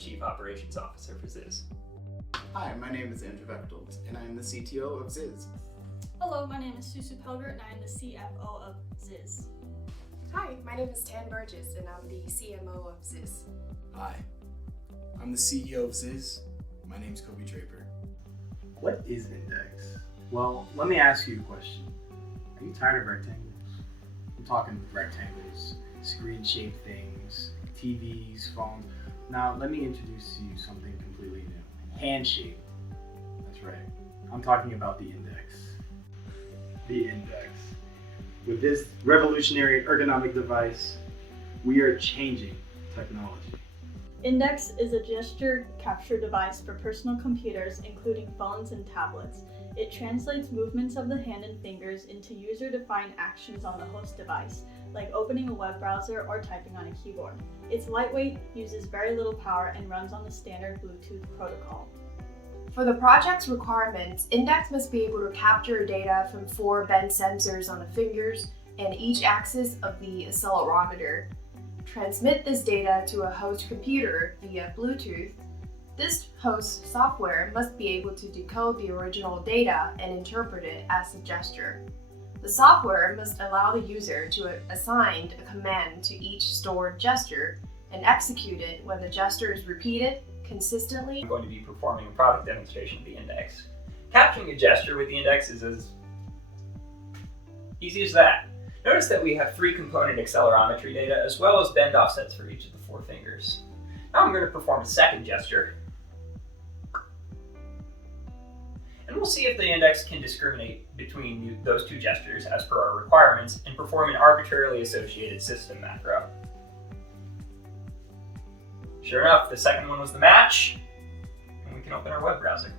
Chief Operations Officer for Ziz. Hi, my name is Andrew Bechtold, and I am the CTO of Ziz. Hello, my name is Susu Pelgert, and I am the CFO of Ziz. Hi, my name is Tan Burgess, and I'm the CMO of Ziz. Hi, I'm the CEO of Ziz. My name's Kobe Draper. What is Index? Well, let me ask you a question. Are you tired of rectangles? I'm talking rectangles, screen-shaped things, TVs, phones. Now, let me introduce to you something completely new. Handshake. That's right. I'm talking about the Index. The Index. With this revolutionary ergonomic device, we are changing technology. Index is a gesture capture device for personal computers, including phones and tablets. It translates movements of the hand and fingers into user-defined actions on the host device, like opening a web browser or typing on a keyboard. It's lightweight, uses very little power, and runs on the standard Bluetooth protocol. For the project's requirements, Index must be able to capture data from 4 bend sensors on the fingers and each axis of the accelerometer, transmit this data to a host computer via Bluetooth. This host software must be able to decode the original data and interpret it as a gesture. The software must allow the user to assign a command to each stored gesture and execute it when the gesture is repeated consistently. I'm going to be performing a product demonstration of the Index. Capturing a gesture with the Index is as easy as that. Notice that we have 3 component accelerometry data as well as bend offsets for each of the 4 fingers. Now I'm going to perform a second gesture. And we'll see if the Index can discriminate between those 2 gestures as per our requirements and perform an arbitrarily associated system macro. Sure enough, the second one was the match, and we can open our web browser.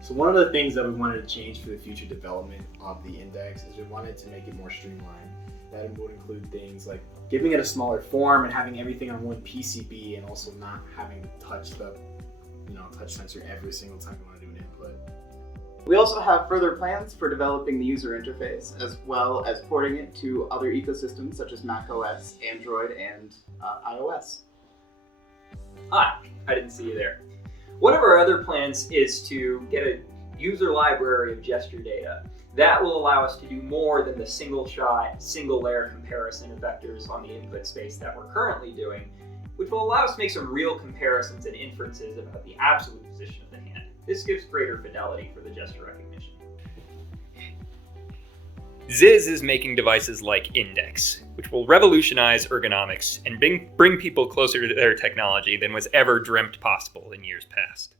So one of the things that we wanted to change for the future development of the Index is we wanted to make it more streamlined. That would include things like giving it a smaller form and having everything on one PCB, and also not having to touch the touch sensor every single time you want to do an input. We also have further plans for developing the user interface, as well as porting it to other ecosystems such as macOS, Android, and iOS. Hi, I didn't see you there. One of our other plans is to get a user library of gesture data. That will allow us to do more than the single layer comparison of vectors on the input space that we're currently doing, which will allow us to make some real comparisons and inferences about the absolute position of the hand. This gives greater fidelity for the gesture recognition. Ziz is making devices like Index, which will revolutionize ergonomics and bring people closer to their technology than was ever dreamt possible in years past.